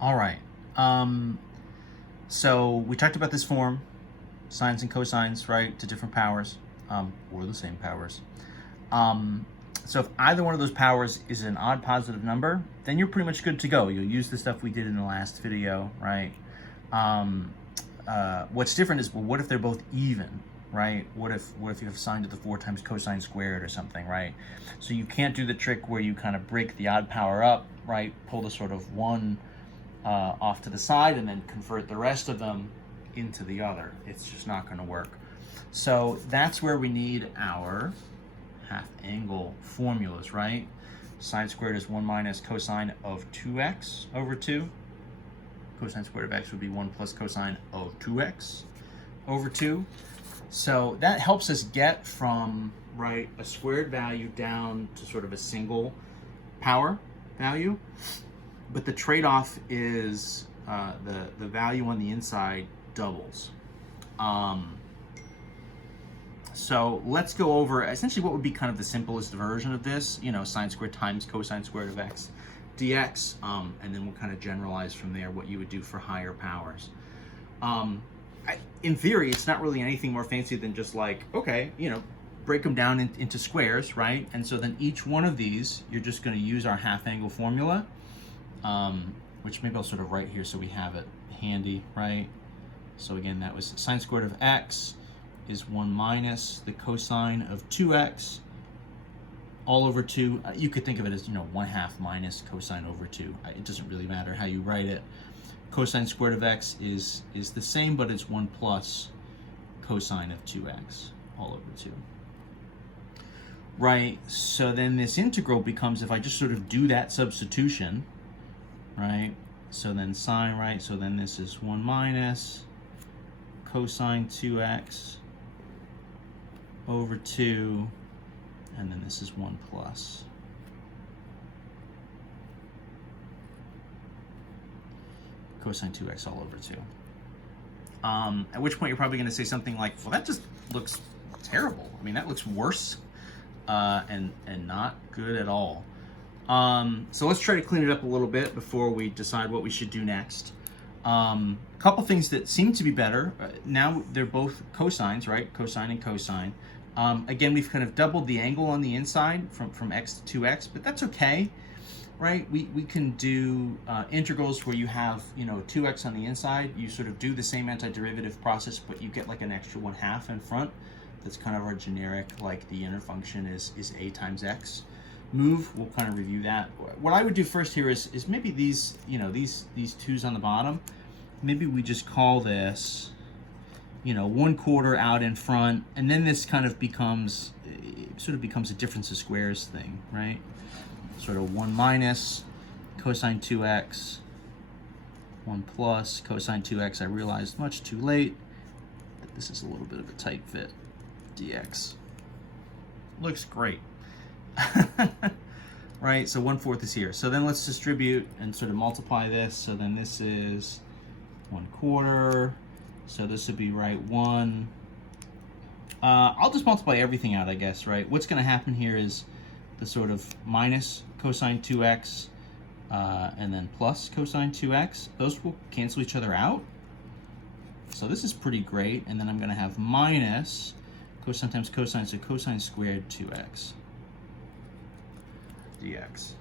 All right. So we talked about this form, sines and cosines, right, to different powers, or the same powers. So if either one of those powers is an odd positive number, then you're pretty much good to go. You'll use the stuff we did in the last video, right? What's different is, well, what if they're both even, right? What if you have sine to the 4 times cosine squared or something, right? So you can't do the trick where you kind of break the odd power up, right? Pull the sort of one off to the side and then convert the rest of them into the other. It's just not going to work. So that's where we need our half angle formulas, right? Sine squared is 1 minus cosine of 2x over 2. Cosine squared of x would be 1 plus cosine of 2x over 2. So that helps us get from, right, a squared value down to sort of a single power value. But the trade-off is the value on the inside doubles. So let's go over essentially what would be kind of the simplest version of this, you know, sine squared times cosine squared of x dx, and then we'll kind of generalize from there what you would do for higher powers. In theory, it's not really anything more fancy than just like, okay, you know, break them down into squares, right? And so then each one of these, you're just going to use our half angle formula, which maybe I'll sort of write here so we have it handy, right? So again, that was sine squared of x is 1 minus the cosine of 2x all over 2. You could think of it as, you know, 1/2 minus cosine over 2. It doesn't really matter how you write it. Cosine squared of x is the same, but it's 1 plus cosine of 2x all over 2. Right, so then this integral becomes, if I just sort of do that substitution, right, so then sine, right, so then this is 1 minus cosine 2x over 2, and then this is 1 plus. Cosine 2x all over 2. At which point you're probably going to say something like, well, that just looks terrible. I mean, that looks worse and not good at all. So let's try to clean it up a little bit before we decide what we should do next. A couple things that seem to be better. Now they're both cosines, right? Cosine and cosine. Again, we've kind of doubled the angle on the inside from x to 2x, but that's okay, right? We can do integrals where you have, you know, 2x on the inside. You sort of do the same antiderivative process, but you get like an extra 1/2 in front. That's kind of our generic, like the inner function is a times x move. We'll kind of review that. What I would do first here is maybe these, you know, these 2's on the bottom, maybe we just call this, you know, 1/4 out in front, and then this kind of becomes, it sort of becomes a difference of squares thing, right? Sort of 1 minus cosine 2x, 1 plus cosine 2x. I realized much too late that this is a little bit of a tight fit, dx. Looks great. Right, so 1/4 is here. So then let's distribute and sort of multiply this. So then this is 1/4. So this would be, right, 1. I'll just multiply everything out, I guess, right? What's going to happen here is the sort of minus cosine 2x and then plus cosine 2x. Those will cancel each other out. So this is pretty great. And then I'm going to have minus cosine times cosine, so cosine squared 2x dx.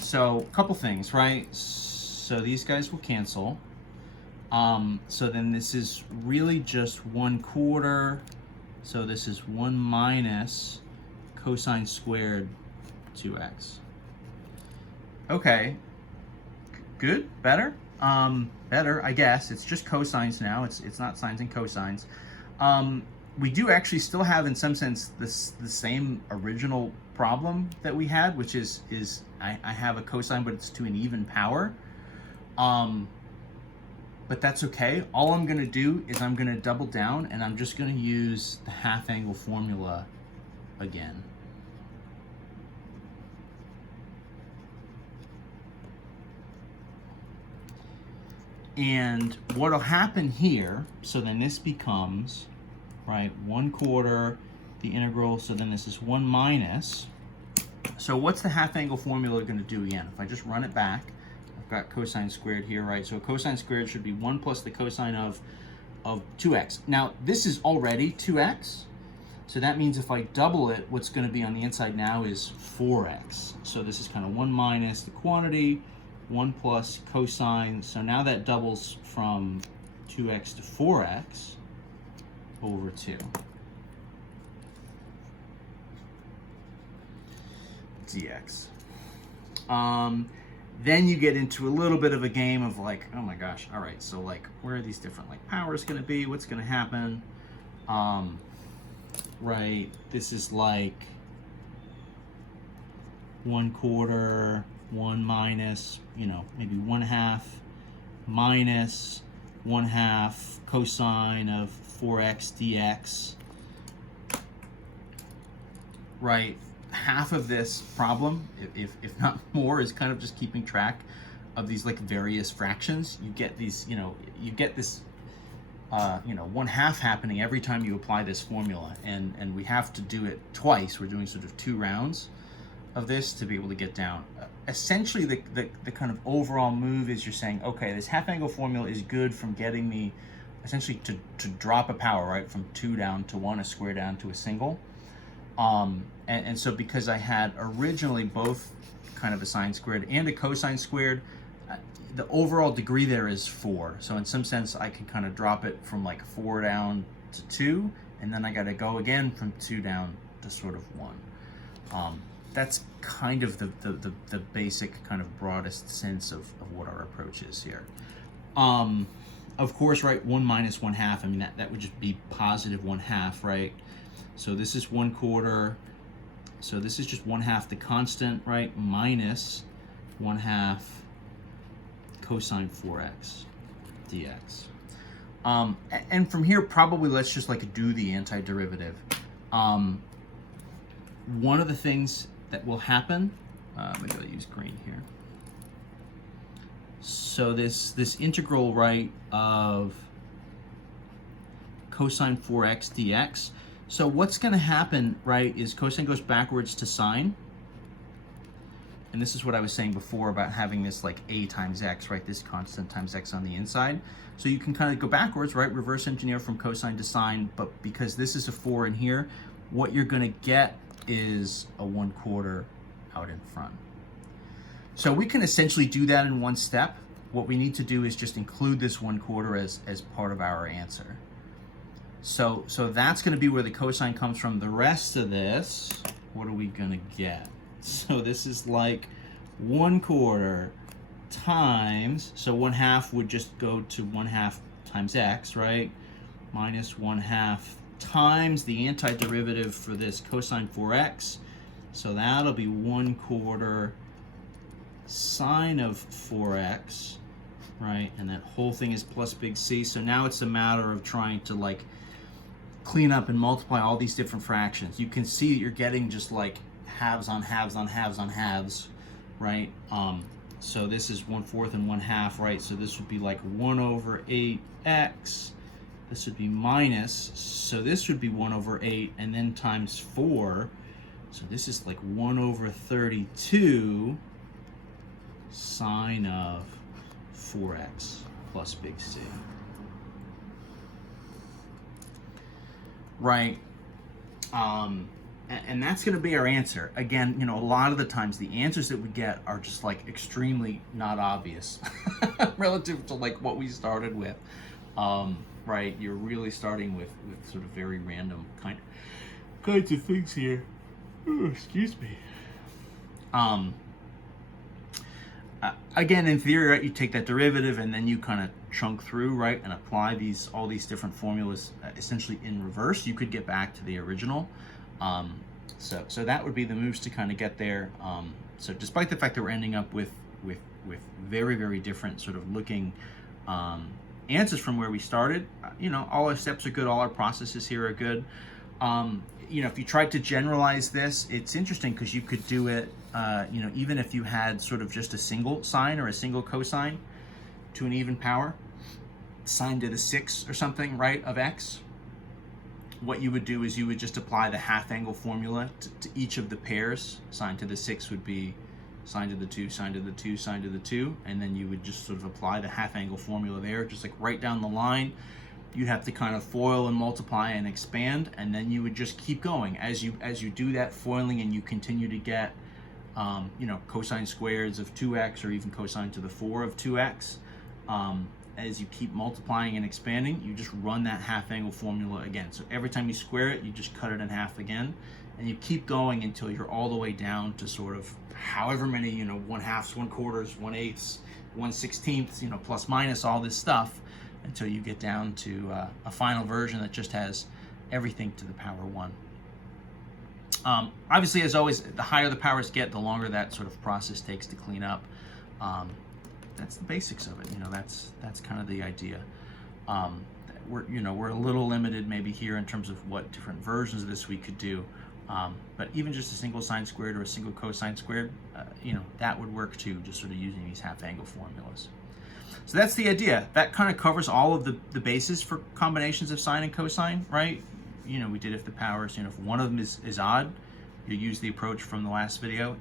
So a couple things, right? So these guys will cancel. So then this is really just 1/4. So this is 1 minus cosine squared 2x. Okay, good, better? Better, I guess. It's just cosines now. It's not sines and cosines. We do actually still have, in some sense, the same original problem that we had, which is I have a cosine, but it's to an even power. But that's okay. All I'm going to do is I'm going to double down, and I'm just going to use the half angle formula again. And what'll happen here, so then this becomes, right, 1/4 the integral, so then this is 1 minus. So what's the half angle formula going to do again? If I just run it back, I've got cosine squared here, right? So cosine squared should be 1 plus the cosine of 2x. Now, this is already 2x. So that means if I double it, what's going to be on the inside now is 4x. So this is kind of 1 minus the quantity, 1 plus cosine. So now that doubles from 2x to 4x over 2. dx. Then you get into a little bit of a game of like, oh my gosh, all right, so like, where are these different like powers going to be? What's going to happen? Right, this is like 1/4, 1 minus, you know, maybe 1/2 minus 1/2 cosine of 4x dx. Right, half of this problem, if not more, is kind of just keeping track of these like various fractions. You get these, you know, you get this, 1/2 happening every time you apply this formula, and we have to do it twice. We're doing sort of 2 rounds of this to be able to get down. Essentially, the kind of overall move is you're saying, okay, this half angle formula is good from getting me essentially to drop a power, right, from 2 down to 1, a square down to a single. And so because I had originally both kind of a sine squared and a cosine squared, the overall degree there is 4. So in some sense, I can kind of drop it from like 4 down to 2, and then I got to go again from 2 down to sort of 1. That's kind of the basic kind of broadest sense of what our approach is here. Of course, right, 1 minus 1/2, I mean, that would just be positive 1/2, right? So this is 1/4. So this is just 1/2 the constant, right, minus 1/2 cosine 4x dx. And from here, probably let's just like do the antiderivative. One of the things that will happen, maybe I'll use green here. So this integral, right, of cosine 4x dx. So what's going to happen, right, is cosine goes backwards to sine. And this is what I was saying before about having this like a times x, right, this constant times x on the inside. So you can kind of go backwards, right, reverse engineer from cosine to sine, but because this is a 4 in here, what you're going to get is a 1/4 out in front. So we can essentially do that in one step. What we need to do is just include this 1/4 as part of our answer. So that's going to be where the cosine comes from. The rest of this, what are we going to get? So this is like 1/4 times, so 1/2 would just go to 1/2 times x, right? Minus 1/2 times the antiderivative for this cosine 4x. So that'll be 1/4 sine of 4x, right? And that whole thing is plus big C. So now it's a matter of trying to like clean up and multiply all these different fractions. You can see that you're getting just like halves on halves on halves on halves, right? So this is 1/4 and 1/2, right? So this would be like 1/8x. This would be minus, so this would be 1/8 and then times 4. So this is like 1/32 sine of 4x plus big C. Right. And that's going to be our answer. Again, you know, a lot of the times the answers that we get are just like extremely not obvious relative to like what we started with. Right, you're really starting with sort of very random kinds of things here. Oh, excuse me. Again, in theory, right, you take that derivative and then you kind of chunk through, right, and apply all these different formulas essentially in reverse. You could get back to the original. So that would be the moves to kind of get there. So despite the fact that we're ending up with very, very different sort of looking answers from where we started, you know, all our steps are good, all our processes here are good. You know, if you tried to generalize this, it's interesting because you could do it, you know, even if you had sort of just a single sine or a single cosine to an even power, sine to the 6 or something, right, of x. What you would do is you would just apply the half angle formula to each of the pairs. Sine to the 6 would be sine to the 2, sine to the 2, sine to the 2, and then you would just sort of apply the half angle formula there, just like right down the line. You'd have to kind of FOIL and multiply and expand, and then you would just keep going as you do that foiling, and you continue to get you know, cosine squareds of 2x, or even cosine to the 4 of 2x. As you keep multiplying and expanding, you just run that half angle formula again. So every time you square it, you just cut it in half again, and you keep going until you're all the way down to sort of however many, you know, 1/2, 1/4, 1/8, 1/16, you know, plus minus all this stuff, until you get down to a final version that just has everything to the power 1. Obviously, as always, the higher the powers get, the longer that sort of process takes to clean up. That's the basics of it. You know, that's kind of the idea. We're a little limited maybe here in terms of what different versions of this we could do. But even just a single sine squared or a single cosine squared, you know, that would work too, just sort of using these half angle formulas. So that's the idea. That kind of covers all of the bases for combinations of sine and cosine, right? You know, we did if the powers, you know, if one of them is odd, you use the approach from the last video.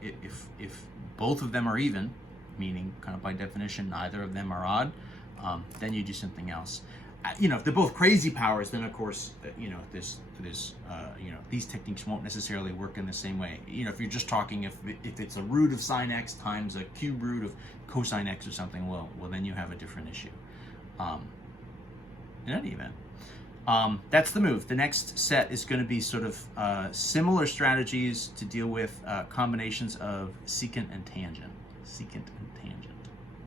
If both of them are even, meaning kind of by definition neither of them are odd, then you do something else. You know, if they're both crazy powers, then of course, you know, you know, these techniques won't necessarily work in the same way. You know, if you're just talking if it's a root of sine x times a cube root of cosine x or something, well then you have a different issue. In any event, that's the move. The next set is going to be sort of similar strategies to deal with combinations of secant and tangent. Secant and tangent.